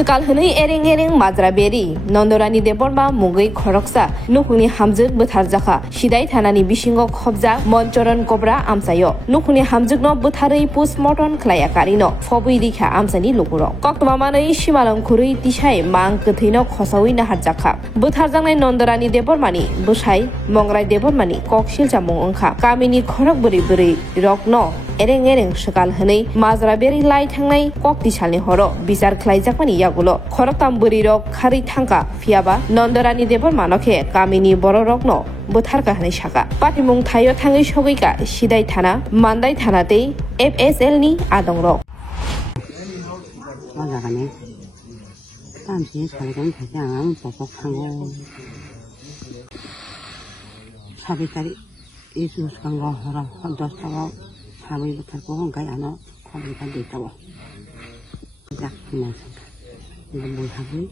Sekal henei ereng majra beri Nondorani deborma mugai khoroksa nukuni hamjuk butharjaka sidai thanani bisingo khobja monchoron kobra amsayo nukuni hamjukno butharei postmortem khlaya karino phobui rikha amsani luguro koktwamanei simalong khurui tisai mang ktheino khosawi na harjaka butharjangnai Nondorani debormani busai mongrai debormani koksil jamung ongkha kamini khorok buri rokno ereng sekal henei majra beri lai thangnai kokti salni horo bichar khlaijakmani yagulo khoroktam buri rok khari thangka phiaba Nondorani debor manokhe kamini bororokno butharka hanai saka patimung thayo thangai sogoika sidai thana mandai thanatei FSL ni adongrok 맞아가네. 땀시 살던 가장 뻑뻑하고 사비짜리 이수스간 거 하라 헌더스타고 사비부터 고건가이 안어 거기가 있다고 딱 그냥 이거 뭘 하고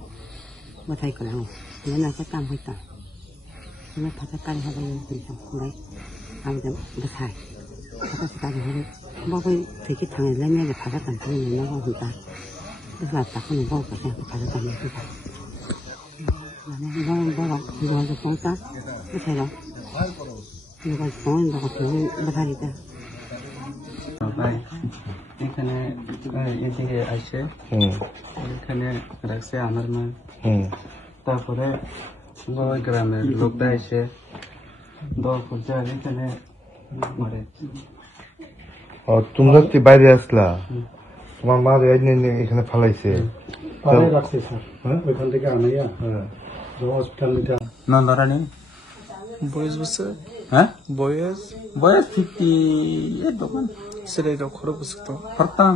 못할 거라고 내가 땀 했다 내가 바짝까지 하고 있어 그래 아무튼 못할 바짝까지 하고 뭐그 되게 당연히 바짝까지 하는 거라고 그러니까 그래서 딱 그냥 먹을 거 그냥 바짝까지 했다 나는 이거 뽕다 못해요 이거 뽕인다고 병을 못하니까 এখানে এদিকে আসে এখানে রাখছে আমার মা তারপরে ওই গ্রামের লোকটা এসে এখানে মরে তোমরা কি বাইরে আসলা তোমার মা এখানে ফালাইছে রাখছে স্যার ওইখান থেকে আনাইয়া হসপিটাল নন্দরানী বয়স বছর হ্যাঁ বয়স বয়স 58 দোকান সেটাই খরচ বছর তো হরতাম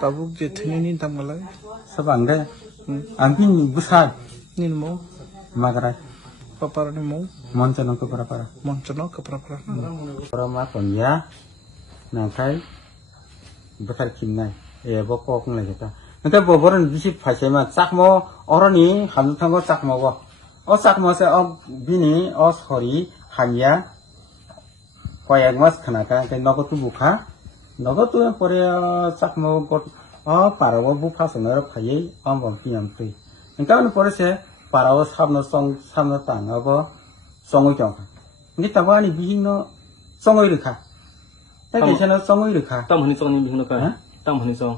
তাবুক যে থেনি দামগালাই সব আঙ্গে আমি বুসাদ নিন মৌ মাগরা paparani mau মঞ্চন কে পারা moncono ke para Roma konya nangkai bekar kinai bokok ngai kita nanti boboran bisi phasema chakmo oroni hamu thango chakmo bo o chakmo se o bini o sori hanya koyak mas khanaka ke nogotu bukha nogotu pore chakmo got o parawo bukha sonar phayei ambam pinam pri engkau pore se parawo samno tangabo songoi jong ni tabani bihino songoi rekha ta kesana songoi rekha tam honi song ni bihino ka tam honi song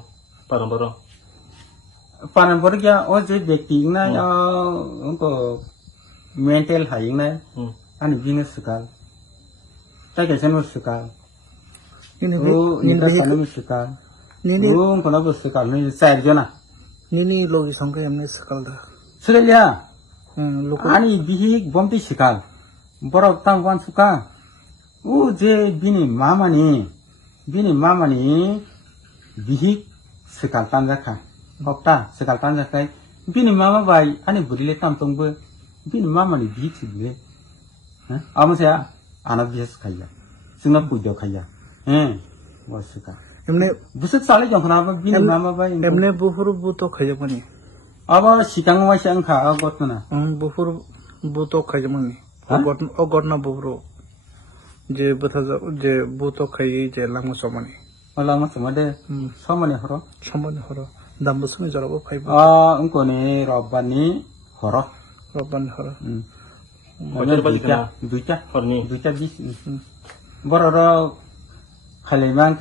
paran kya o je ব্যক্তি na unko mental hai na ani bihino sukal ta kesana sukal ni ta sanu sukal nini kono sukal ni sai jona nini logi songke emne sakal da Serelia loko ani bihik bomti sukal borok tangwan suka je bini mamani bihik sekal tanjaka bokta sekal tanjakai bini mama bai ani burile tamtongbo bini mamani bihik sibile amse ana bihis khaya singna pujo khaya bosuka emne busuk sale jongkhana bini mama bai emne buhur buto khajamani aba sikang wa sang kha agotna buhur buto khajamani ogorna buhuru je buthaja je buto khayi je langmo somani ala ma samade samane horo somani horo dambo sumi jarabo phaibo unkone robbani horo duita bis bororo khalemang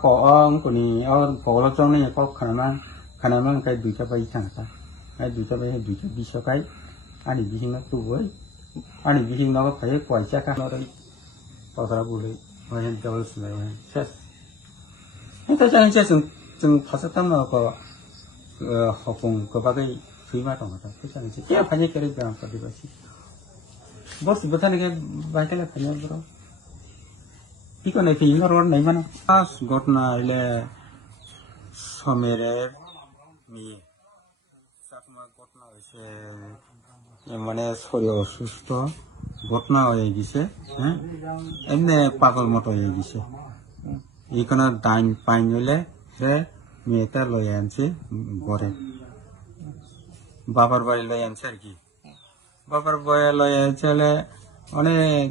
ko unkone polo chongni ko khanamang kai duita bai changta ai duita bisokai ani bihing tu boy ani bihing na kai kwaisa ka nori pasara bule wayan jawal sulai wayan ses itu jangan jeng pasatan na ko hopung ko bagai suima tong ta itu jangan sih ya phanye kere jam padi basi bos betane ke baikala phanye bro iko nei thi nor nei mana as gotna ile somere mi sakma gotna hoise মানে শরীর অসুস্থ ঘটনা হয়ে গেছে এমনি পাগল মতো হয়ে গেছে এইখানে ডাইন পাইন হলে মেয়েটা লয়ে আনছে ঘরে বাবার বাড়ি লয়ে আনছে আর কি বাবার বয়ে লয়ে আনছে অনেক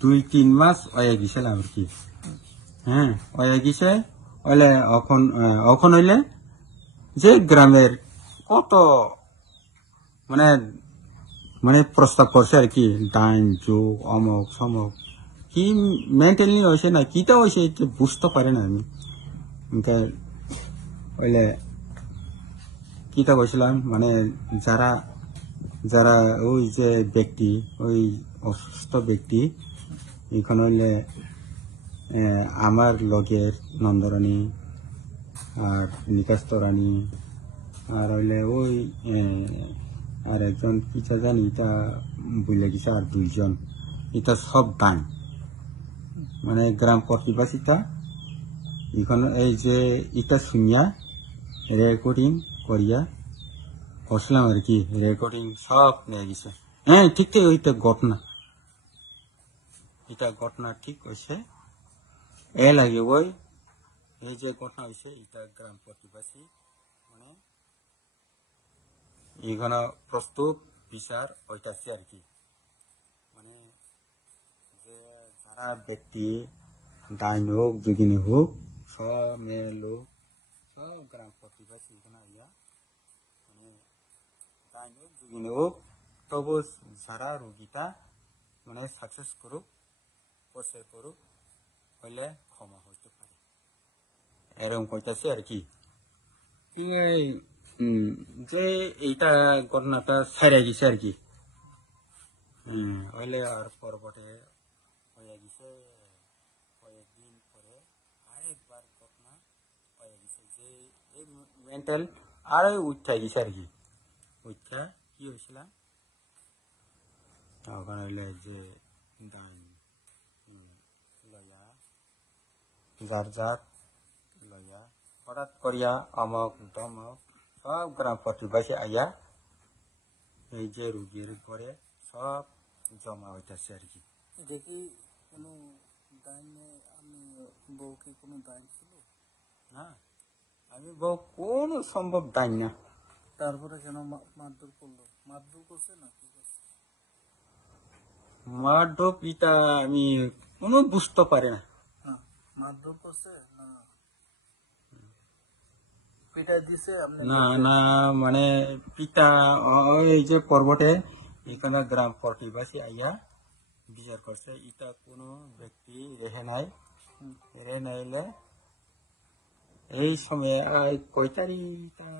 2-3 মাস হয়ে গেছিলাম আর কি হয়ে গেছে হলে এখন হইলে যে গ্রামের কত মানে মানে প্রস্তাব করছে আর কি ডাইন যুগ অমক সমক কি মেন্টালি হয়েছে না কিটা হয়েছে বুঝতে পারে না আমি ওইলে কিটা বলছিলাম মানে যারা যারা ওই যে ব্যক্তি ওই অসুস্থ ব্যক্তি এখানে হইলে আমার লগের নন্দরানী আর নিকাস্তরানী আর হইলে ওই আর একজন কিটা জানি এটা বুঝলে গেছে আর দুইজন এটা সব দান মানে গ্রাম প্রতিবাসীটা এখানে এই যে এটা শুনিয়া রেকর্ডিং করিয়া করছিলাম আর কি রেকর্ডিং সব নিয়ে গেছে হ্যাঁ ঠিক ঠিক ওইটা ঘটনা এটা ঘটনা ঠিক হয়েছে এ লাগে ওই এই যে ঘটনা হয়েছে এটা গ্রাম প্রতিবাসী মানে এখানে প্রস্তুত বিচার হইতাছে আর কি মানে যে যারা ব্যক্তি ডাইন হোক যোগিনী হোক সব মেয়ে লোক সব গ্রাম প্রতিবাসী এখানে আইয়া মানে ডাইন হোক যোগিনী হোক তবু যারা রোগীটা মানে সাকসেস করুক প্রচার করুক হইলে ক্ষমা হইতে পারে এরকম কইতাছে আর কি যে এইটা ঘটনাটা ছাড়িয়ে গেছে আর কি হইলে আর পরবর্তী হয়ে গেছে কয়েকদিন পরে আরেকবার ঘটনা হয়ে গেছে যে এই মেন্টাল আরো উঠা গেছে আর কি উঠা কি হয়েছিল তখন হইলে যে দান লয়া যার যার লয়া হঠাৎ করিয়া অমক দমক সব গ্রাম প্রতিবাসী আইয়া এই যে রুগীর ঘরে সব জমা হইতেছে আর কি এটা কি কোনো দাইনে আমি বউ কি কোনো দাইন ছিল না আমি বউ কোন সম্ভব দাইন না তারপরে কেন মারধর করলো মারধর করছে না কি করছে মারধর পিতা আমি কোনো বুঝতে পারি না মারধর করছে না পিটা দিছে আপনি না না মানে পিতা এই যে পর্বতে এখানে গ্রাম প্রতিবাসী আইয়া বিচার করছে এটা কোনো ব্যক্তি রেহে নাইলে এই সময় কয় তারিখটা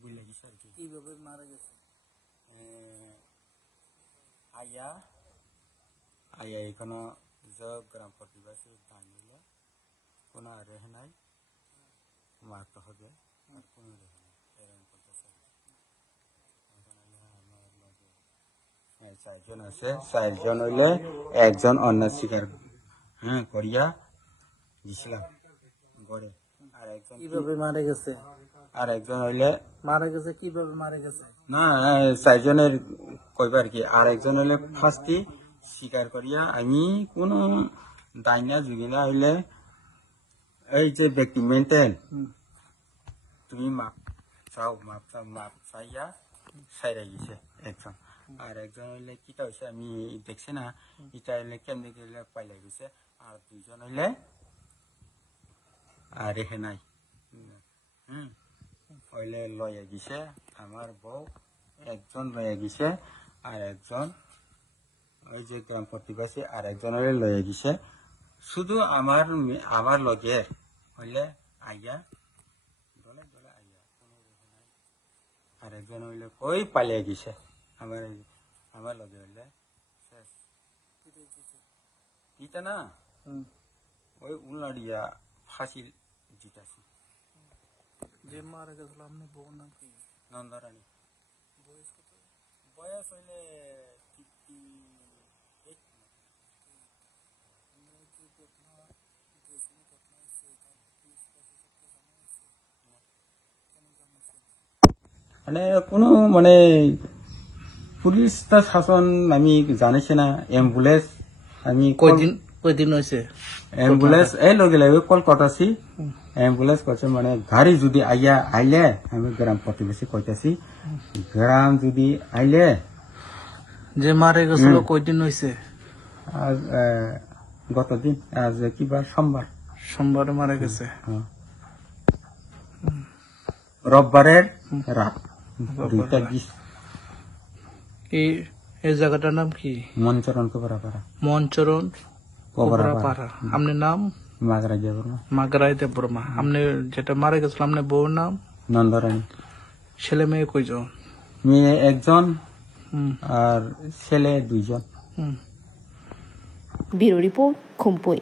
বুঝলে গেছে আর কি কিভাবে মারা গেছে আইয়া এখানে যে গ্রাম প্রতিবাসী দান নিলে কোনো রেহে নাই মারতে হবে আর কোনো রেহে নাই এরকম করতেছে চারজন আছে চারজন হইলে একজন অন্য স্বীকার করিয়া দিছিলাম ঘরে আর একজন কিভাবে মারা গেছে আর একজন হইলে মারা গেছে কিভাবে মারা গেছে না চারজনের কইবার কি আর একজন হইলে ফার্স্টই স্বীকার করিয়া আমি কোন দাইনা যুগিনা হইলে এই যে ব্যক্তি মেন্টেন তুমি মাপ চাইয়া সাইরা গেছে একজন আর একজন হইলে কিটা হয়েছে আমি দেখছি না এটা হইলে কেমনি গেলে পাইলে গেছে আর দুইজন হইলে আর রেখে নাই হইলে লয়ে গেছে আমার বউ একজন লয়ে গেছে আর একজন ওই যে গ্রাম প্রতিবাসী আর একজন হইলে লয়ে গেছে শুধু আমার লগে হইলে আইয়া দলে দলে আইয়া কোনো রেখে নাই আর একজন হইলে কই পালিয়ে গেছে আমার লগে হইলে শেষ পিতা না ওই উল্লাড়িয়া ফাঁসি জিতাছি যে মারা গেছিল আপনি বউ নাম কি নন্দরানী বয়স কত বয়স হইলে 58 মানে কোনো মানে পুলিশ শাসন আমি জানিছি না অ্যাম্বুলেন্স আমি কয়দিন হয়েছে অ্যাম্বুলেন্স এই লগে লাগে কলকাতাছি অ্যাম্বুলেন্স করছে মানে গাড়ি যদি আইলে আমি গ্রাম প্রতিবেশী কইতাছি গ্রাম যদি আইলে যে মারা গেছিল কয়দিন হয়েছে আজ গতদিন আজ কিবার সোমবারে মারা গেছে রোববারের রাত 2:20 এই জায়গাটার নাম কি? মনচরণ কোবরাপাড়া মনচরণ কোবরাপাড়া। আপনার নাম? মাগরা দেববর্মা। মাগরাই দেববর্মা। আপনি যেটা মারা গেছিল আপনার বউর নাম? নন্দরানী। ছেলে মেয়ে কয়জন? মেয়ে একজন আর ছেলে 2জন। Bureau report খুমপুই।